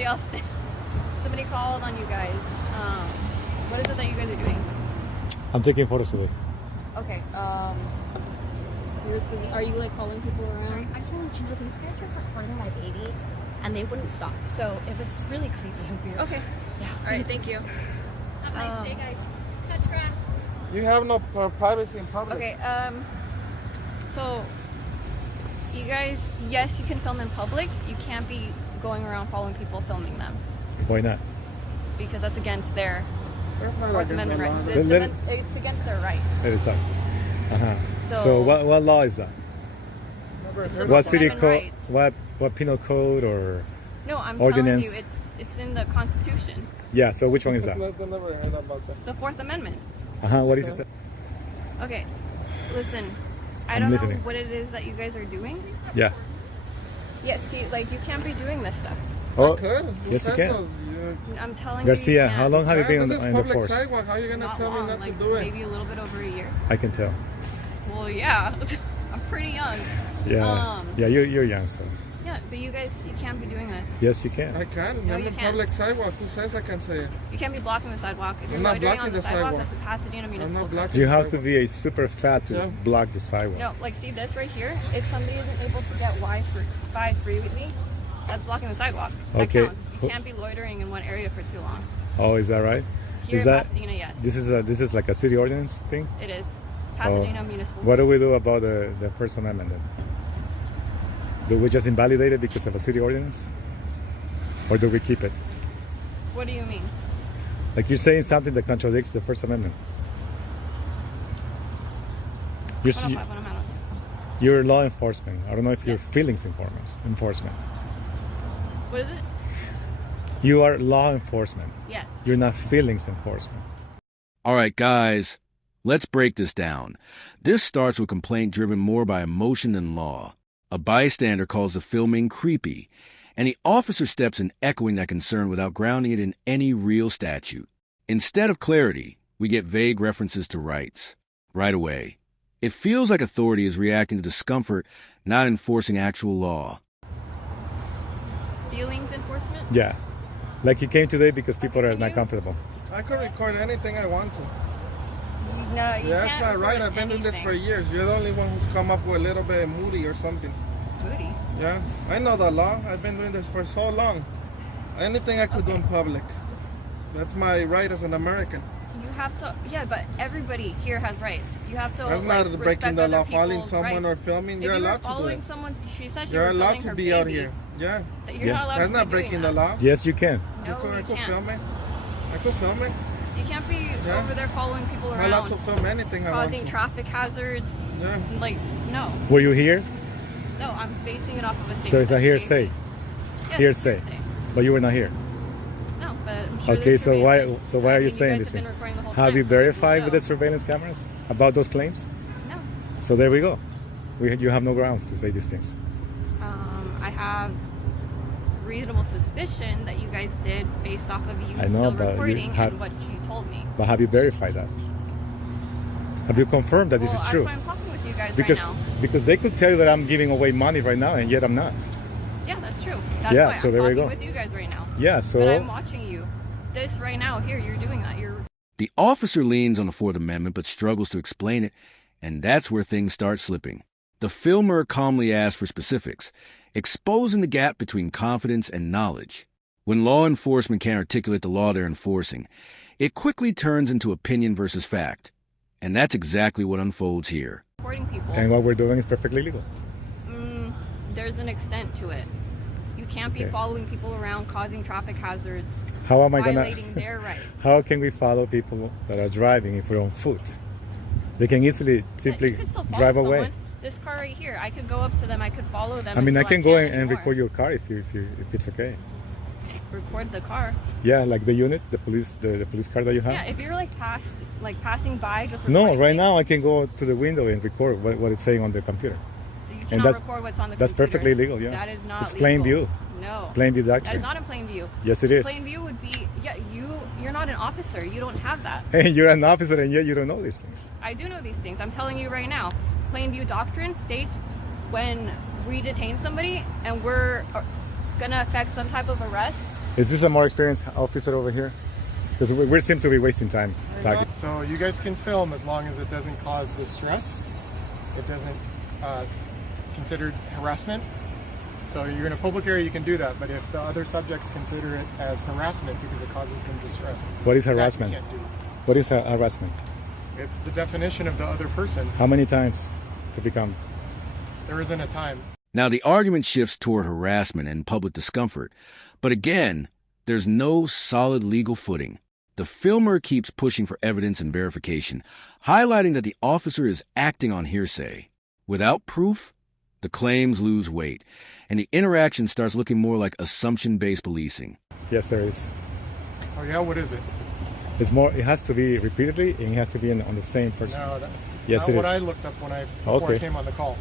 somebody else. Somebody called on you guys. What is it that you guys are doing? I'm taking photos today. Okay. Are you like following people around? Sorry, I just want to let you know these guys were recording my baby, and they wouldn't stop. So it was really creepy and weird. Okay. Yeah. All right. Thank you. Have a nice day, guys. Touch grass. You have no privacy in public. Okay. So you guys, yes, you can film in public. You can't be going around following people, filming them, Why not? because that's against their That's not Fourth against Amendment the right. law. It's against their rights. Let it talk. Uh-huh. So- So what law is that? Never It's heard the What of Fourth city Amendment code? rights. What penal code or? No, I'm Ordinance. telling you, it's in the Constitution, Yeah. So which one is that? I never heard about that. the Fourth Amendment. What is it? Okay, listen, I I'm don't listening. know what it is that you guys are doing. Yeah. Yeah, see, like you can't be doing this stuff. Oh, Could. yes, you can. I'm telling Garcia, you. how long have you been This is in the public force? sidewalk. How are you gonna Not tell long, me not like to do it? maybe a little bit over a year. I can tell. Well, yeah, I'm pretty young. Yeah. Yeah. You're young, so Yeah, but you guys, you can't be doing this. yes, you can. I can. No, I'm you the can't. public sidewalk. Who says I can say it? You can't be blocking the sidewalk. If you're I'm not loitering on blocking the the sidewalk, sidewalk. that's the Pasadena Municipal Code. blocking You the have to sidewalk. be a super fat to Yeah. block the sidewalk. No, like see this right here. If somebody isn't able to get Wi-Fi free with me, that's blocking the sidewalk. That Okay. counts. You can't be loitering in one area for too long. Oh, is that right? Here Is in that Pasadena, yes, this is like a city ordinance thing? it is. Pasadena Municipal. What do we do about the First Amendment then? Do we just invalidate it because of a city ordinance? Or do we keep it? What do you mean? Like you're saying something that contradicts the First Amendment. You're, 105, 105. you're law enforcement. I don't know if you're feelings enforcement. What is it? You are law enforcement. Yes. You're not feelings enforcement. All right, guys, let's break this down. This starts with complaint driven more by emotion than law. A bystander calls the filming creepy, and the officer steps in echoing that concern without grounding it in any real statute. Instead of clarity, we get vague references to rights. Right away, it feels like authority is reacting to discomfort, not enforcing actual law. Feelings enforcement? Yeah. Like you came today because people are can not you- comfortable. I could record anything I want to. No, you Yeah, can't. that's not right. record I've been doing this anything. for years. You're the only one who's come up with a little bit moody or something. Booty. Yeah, I know the law. I've been doing this for so long. Anything I could do in public. That's my right as an American. You have to. Yeah, but everybody here has rights. You have to. That's like, not respect breaking the other law, following people's someone rights. or filming. If You're you were allowed to do following it. someone, she said you You're were allowed filming to her be out baby. here. Yeah, That you're Yeah. not allowed that's to not be doing breaking the that. law. Yes, you can. No, I you could can't. film it. I could film it. You can't be Yeah. over there following people I'm allowed around, to film anything I want causing to. traffic hazards. Yeah. Like, no, Were you here? no, I'm basing it off of a statement. So it's a that hearsay. Yes, it's Hearsay. But you were not here. No, but I'm sure Okay, there's so why surveillance. are I you mean, saying guys this have been thing? recording the whole Have time, you so there's no verified with the show. surveillance cameras about those claims? No. So there we go. You have no grounds to say these things. I have reasonable suspicion that you guys did based off of you I know, still but you recording have- and what you told me. But have you verified that? Have you confirmed that this Well, is true? that's why I'm talking with you guys Because right now. because they could tell you that I'm giving away money right now, and yet I'm not. Yeah, that's true. That's Yeah, why so I'm there we talking go. with you guys right now. Yeah. But I'm So watching you. This right now, here, you're doing that. You're The officer leans on the Fourth Amendment but struggles to explain it, and that's where things start slipping. The filmer calmly asks for specifics, exposing the gap between confidence and knowledge. When law enforcement can't articulate the law they're enforcing, it quickly turns into opinion versus fact. And that's exactly what unfolds here. recording people. and what we're doing is perfectly legal. There's an extent to it. You can't be Okay. following people around, causing traffic hazards, How am I gonna? violating their rights. How can we follow people that are driving if we're on foot? They can easily But simply you could still follow drive away. someone. This car right here, I could go up to them. I could follow them. I mean, I until can go and anymore. record your car if it's okay. Record the car. Yeah, like the unit, the police car that you have. Yeah, if you're like passing by, just No, recording right things, now I can go to the window and record what it's saying on the computer. You and cannot that's- record what's on the That's computer. perfectly legal. Yeah. That is not It's legal. plain view. No. Plain view That is doctrine. not in plain view. Yes, it is. Plain view would be, yeah, you're not an officer. You don't have that. And you're an officer, and yet you don't know these things. I do know these things. I'm telling you right now. Plain view doctrine states when we detain somebody and we're gonna affect some type of arrest, Is this a more experienced officer over here? Because we seem to be wasting time talking. So you guys can film as long as it doesn't cause distress. It doesn't considered harassment. So you're in a public area, you can do that. But if the other subjects consider it as harassment because it causes them distress, What is that you harassment? can't do. What is harassment? It's the definition of the other person. How many times to become? There isn't a time. Now, the argument shifts toward harassment and public discomfort. But again, there's no solid legal footing. The filmer keeps pushing for evidence and verification, highlighting that the officer is acting on hearsay. Without proof, the claims lose weight, and the interaction starts looking more like assumption-based policing. Yes, there is. Oh yeah, what is it? It's more. It has to be repeatedly, and it has to be on the same person. No, Yes, not it what is. I looked up before Okay. I came on the call.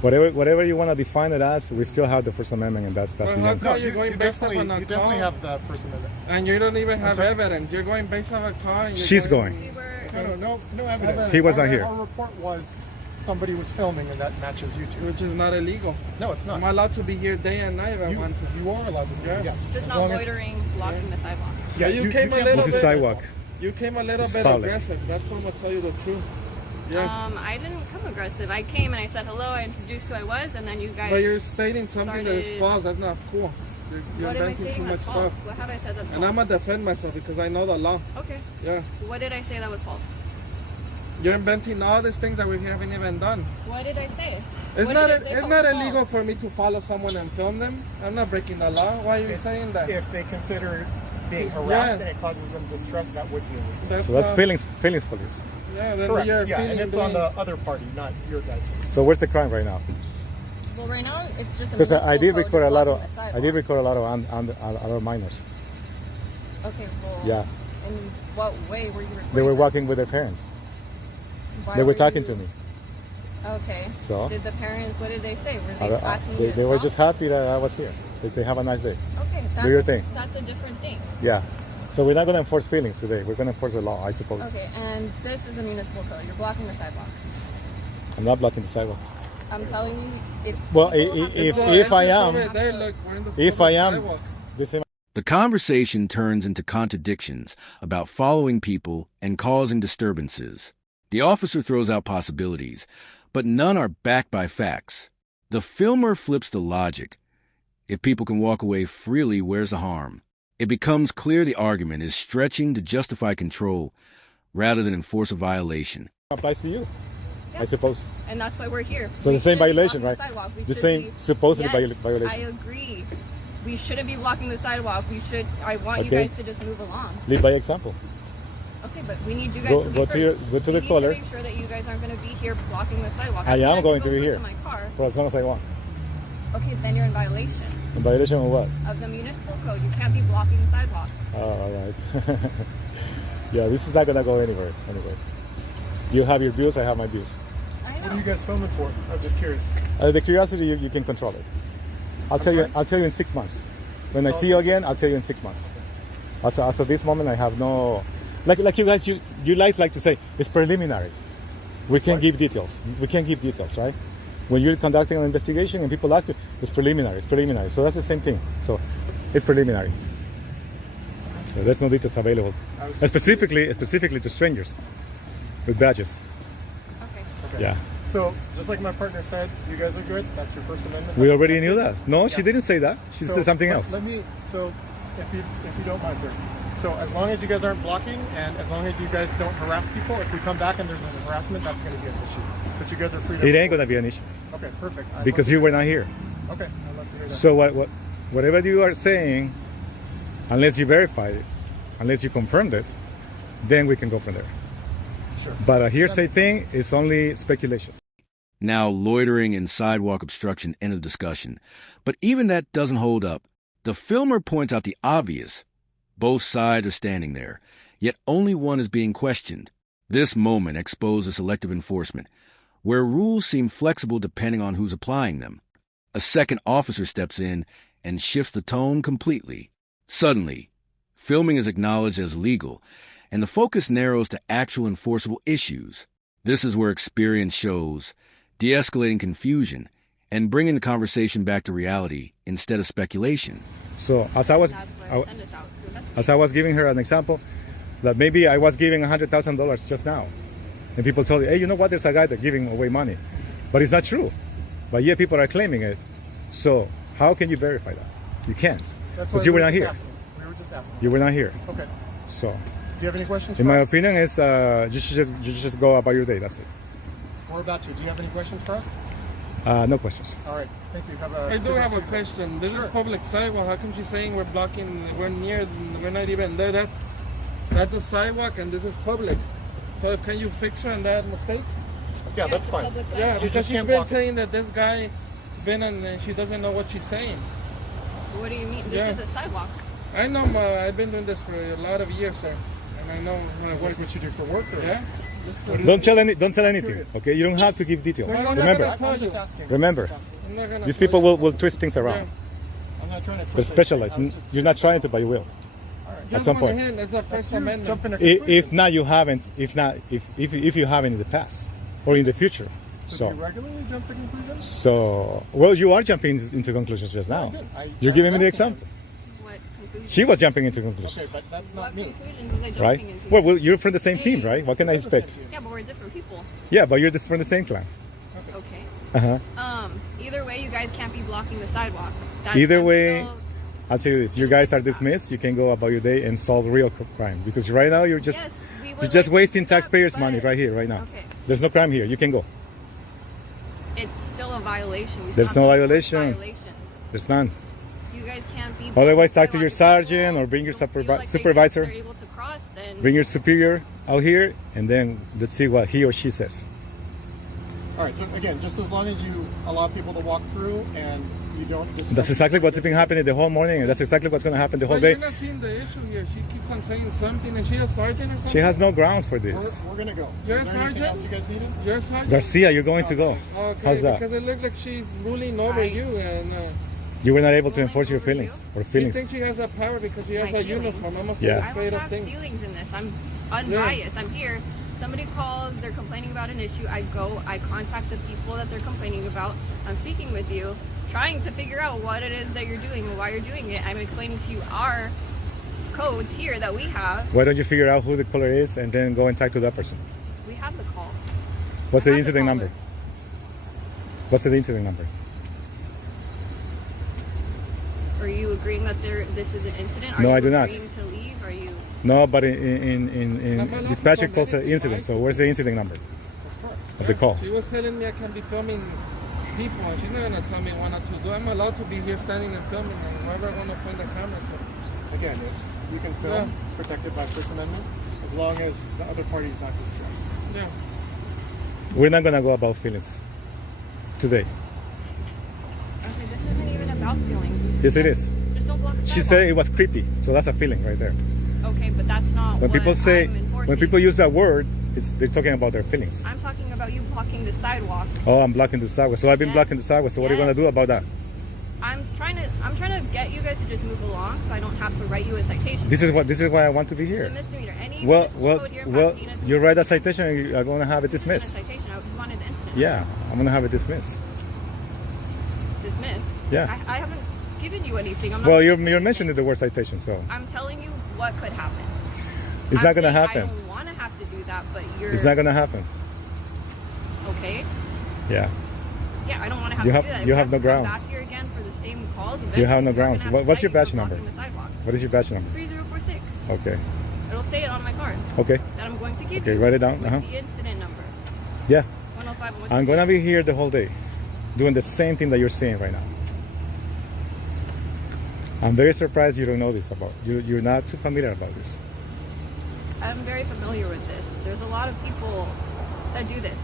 Whatever you want to define it as, we still have the First Amendment, and that's Well, the how end. come you're going based definitely, off on a you definitely call? have the First Amendment. And you don't even have sorry? evidence. You're going based off a car. And you're She's We going. were. No evidence. He was not Our- here. Our report was somebody was filming, and that matches YouTube. Which is not illegal. No, it's not. I'm allowed to be here day and night if I You, want to. you are allowed to do it, Yeah. yes. Just as not long as- loitering, blocking the sidewalk. Yeah, You came a can't little block This is bit- sidewalk. You came a little It's bit public. aggressive. That's what I'm gonna tell you the truth. Yeah. I didn't come aggressive. I came and I said hello. I introduced who I was, and then you guys. But you're stating something that is started- false. That's not cool. You're What am I inventing saying too much that's false? stuff. What have I said that's And false? I'm gonna defend myself because I know the law. Okay. Yeah. What did I say that was false? You're inventing all these things that we haven't even done. What did I say? It's What not did I say it's that not was illegal false? for me to follow someone and film them. I'm not breaking the law. Why are you saying that? If they consider being harassed Yeah. and it causes them distress, that would be illegal. That's, So that's not- feelings police. Yeah, then Correct. you're Yeah, and feeling it's on doing- the other party, not your guys'. So where's the crime right now? Well, right now it's just a Because I did municipal code record a lot of blocking the I sidewalk. did record a lot of other minors. Okay, well. Yeah. In what way were you recording? They were them? walking with their parents. Why They were talking you- to me. Okay. So? Did the parents? What did they say? Were I they don't- asking you to they were stop? just happy that I was here. They say, "Have a nice day." Okay, Do your thing. That's a different thing. Yeah. So we're not going to enforce feelings today. We're going to enforce the law, I suppose. Okay, and this is a municipal code. You're blocking the sidewalk. I'm not blocking the sidewalk. I'm telling you, if Well, people have to if- go if I and am- have There, to- look, we're in the If I am, sidewalk. they say The conversation turns into contradictions about following people and causing disturbances. The officer throws out possibilities, but none are backed by facts. The filmer flips the logic. If people can walk away freely, where's the harm? It becomes clear the argument is stretching to justify control rather than enforce a violation. applies to you, Yeah. I suppose. And that's why we're here. So We the same shouldn't be violation, blocking right? the sidewalk. We The should same be- supposedly Yes, violation. I agree. We shouldn't be blocking the sidewalk. I want you Okay. guys to just move along. Lead by example. Okay, but we need you guys Go- to be go to heard. your- go to We the need caller. to make sure that you guys aren't going to be here blocking the sidewalk. I am can going go to be close here. my car. For as long as I want. Okay, then you're in violation In violation of what? of the municipal code. You can't be blocking the sidewalk. Oh, all right. Yeah, this is not going to go anywhere. Anyway, you have your views, I have my views. I What know. are you guys filming for? I'm just curious. The curiosity, you can control it. I'll tell you in 6 months. When I see you again, I'll tell you in 6 months. As of this moment, I have no, like you guys, you guys like to say it's preliminary. We can't give details. We can't give details, right? When you're conducting an investigation and people ask you, it's preliminary. It's preliminary. So that's the same thing. So it's preliminary. So there's no details available, and specifically to strangers with badges. Okay. Okay. Yeah. So, just like my partner said, you guys are good. That's your First Amendment. We That's already protected. knew that. No, she Yeah. didn't say that. She said something else. Let me. So, if you don't mind, sir. So, as long as you guys aren't blocking, and as long as you guys don't harass people, if we come back and there's an harassment, that's going to be an issue. But you guys are free to. It ain't gonna be an issue Okay, perfect. I'd because love you to were hear not here. that. Okay, I'd love to hear that. So whatever you are saying, unless you verified it, unless you confirmed it, then we can go from there. Sure. But a hearsay thing is only speculations. Now, loitering and sidewalk obstruction end of discussion. But even that doesn't hold up. The filmer points out the obvious. Both sides are standing there, yet only one is being questioned. This moment exposes selective enforcement, where rules seem flexible depending on who's applying them. A second officer steps in and shifts the tone completely. Suddenly, filming is acknowledged as legal, and the focus narrows to actual enforceable issues. This is where experience shows, de-escalating confusion and bringing the conversation back to reality instead of speculation. So as I was, That's what send us out to investigate. as I was giving her an example, that maybe I was giving $100,000 just now, and people told you, hey, you know what? There's a guy that's giving away money, but it's not true. But yet people are claiming it. So how can you verify that? You can't, That's because why you were we not here. We were just asking. You were not here. Okay. So, Do you have any questions in for my us? opinion, is you should just go about your day. That's it. We're about to. Do you have any questions for us? No questions. All right. Thank you. Have a I do good have rest a of your day. question. This Sure. is public sidewalk. How come she's saying we're blocking? We're near. We're not even there. That's a sidewalk, and this is public. So can you fix her on that mistake? Yeah, that's fine. Yeah, You because just she's can't been block it. saying that this guy been and she doesn't know what she's saying. What do you mean? This Yeah. is a sidewalk. I know. I've been doing this for a lot of years, sir, and I know when I Is work. this what you do for work? Or? Yeah. Don't tell anything. Okay, you don't have to give details. No, I'm not Remember, gonna tell I'm just you. asking. Remember. I'm just asking. I'm not gonna these tell people you. will twist things around. I'm not trying to. They're twist specialized. anything. I was just You're not trying to, but you will. Just at some one point. hand, that's the First You Amendment. jump in a If conclusion. not, you haven't. If you haven't in the past or in the future. So do you regularly jump to conclusions? So well, you are jumping into conclusions just now. I did. You're I giving me was the asking example. What conclusion? She was jumping into conclusions, Okay, but that's What not me. conclusions was I jumping right? into? Well, you're from the same team, right? What can I We're the same expect? team. Yeah, but we're different people. Yeah, but you're just from the same clan. Okay. Uh-huh. Either way, you guys can't be blocking the sidewalk. That's, Either I'm way, still- I'll tell you this: you guys are dismissed. You can go about your day and solve real crime, because right now you're just Yes, we would you're just like to wasting do that, taxpayers' but money right here, right now. Okay. There's no crime here. You can go. It's still a violation. We There's still no have to enforce violation. violations. There's none. You guys can't be. Otherwise, talk to blocking your the sergeant sidewalk. or bring your Don't feel like they supervisor. They're able to cross, then Bring your superior out here, and then let's see what he or she says. All right. So again, just as long as you allow people to walk through and you don't. That's exactly what's been happening the whole morning, and that's exactly what's going to happen the whole But day. you're not seeing the issue here. She keeps on saying something. Is she a sergeant or something? She has no grounds for this. We're gonna go. You're Is a there anything sergeant? else you guys needed? You're a sergeant? Garcia, you're going to go. Okay, How's that? because it looks like she's ruling over you, and You were not able to Ruling enforce your over you? feelings or you feelings. think she has that power because she has My a feelings? uniform. I'm gonna say Yeah. a I straight don't up have thing. feelings in this. I'm unbiased. I'm here. Somebody calls, they're complaining about an issue. I go, I contact the people that they're complaining about. I'm speaking with you, trying to figure out what it is that you're doing and why you're doing it. I'm explaining to you our codes here that we have. Why don't you figure out who the caller is and then go and talk to that person? We have the call. What's I the have incident caller. number? What's the incident number? Are you agreeing that this is an incident? Are No, you I do not. agreeing to leave? Are you? No, but in dispatcher calls an incident. So where's the incident number of the call? She was telling me I can be filming people, and she's not gonna tell me what not to do. I'm allowed to be here standing and filming, and wherever I want to point the camera to. Again, if you can film, protected by First Amendment, as long as the other party is not distressed. Yeah. We're not gonna go about feelings today. Okay, this isn't even about feelings. Yes, it is. Just don't block the She sidewalk. said it was creepy, so that's a feeling right there. Okay, but that's not When what people say, I'm when enforcing. people use that word, they're talking about their feelings. I'm talking about you blocking the sidewalk. Oh, I'm blocking the sidewalk. So I've been Yes. blocking the sidewalk. So what are you Yes. gonna do about that? I'm trying to get you guys to just move along, so I don't have to write you a citation. This is why I want to be It's a here. misdemeanor. Any Well, municipal code here in well. Pasadena is a You write a citation, and you're gonna have it misdemeanor. dismissed. This isn't a citation. I wanted the incident. Yeah, I'm gonna have it dismissed. Dismissed. Yeah. I haven't given you anything. I'm not Well, giving you're you anything. mentioning the word citation, so I'm telling you what could happen. it's I'm not gonna saying I happen. don't want to have to do that, but you're It's not gonna happen. okay. Yeah, Yeah, I don't want to have You to have- do that. If you we have no to come grounds. Back here again for the same calls. You have no eventually we're grounds. gonna have to What's your cite you badge for number? blocking the sidewalk. what is your badge number? 3046. Okay, It'll say it on my card okay, that I'm going to give okay. you. Write it down. With Uh huh. the incident number. Yeah, 105. and I'm gonna be here the whole day, doing the same thing that you're saying right now. I'm very surprised you don't know this about you. You're not too familiar about this. I'm very familiar with this. There's a lot of people that do this.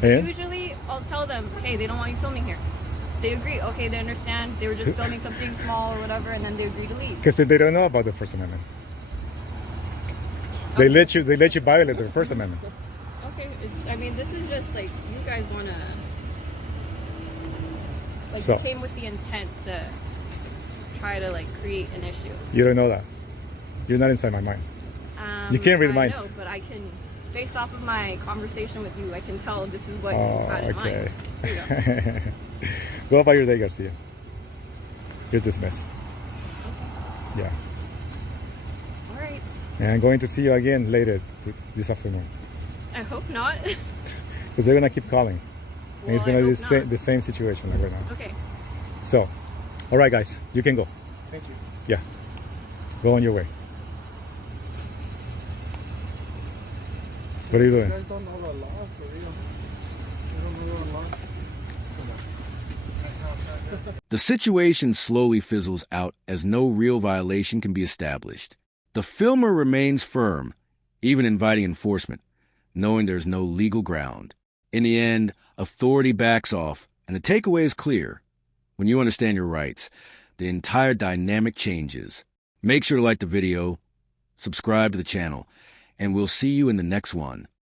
And Usually, I'll tell them, hey, they don't want you filming here. They agree. Okay, they understand. They were just filming something small or whatever, and then they agree to leave. because they don't know about the First Amendment. They let you violate the First Amendment. Okay, I mean, this is just like you guys want to. Like, So- you came with the intent to try to like create an issue. You don't know that. You're not inside my mind. You can't read minds. I know, but I can, based off of my conversation with you, I can tell this is what Oh, you had in okay. mind. Here you go. Go about your day, Garcia. You're dismissed. Yeah. All right. And I'm going to see you again later this afternoon. I hope not. Because they're going to keep calling. And it's Well, going to I be hope not. the same situation like right now. Okay. So, all right, guys, you can go. Thank you. Yeah. Go on your way. What are you You doing? guys don't know the law, for real. You don't know the law. The situation slowly fizzles out as no real violation can be established. The filmer remains firm, even inviting enforcement, knowing there's no legal ground. In the end, authority backs off, and the takeaway is clear. When you understand your rights, the entire dynamic changes. Make sure to like the video, subscribe to the channel, and we'll see you in the next one.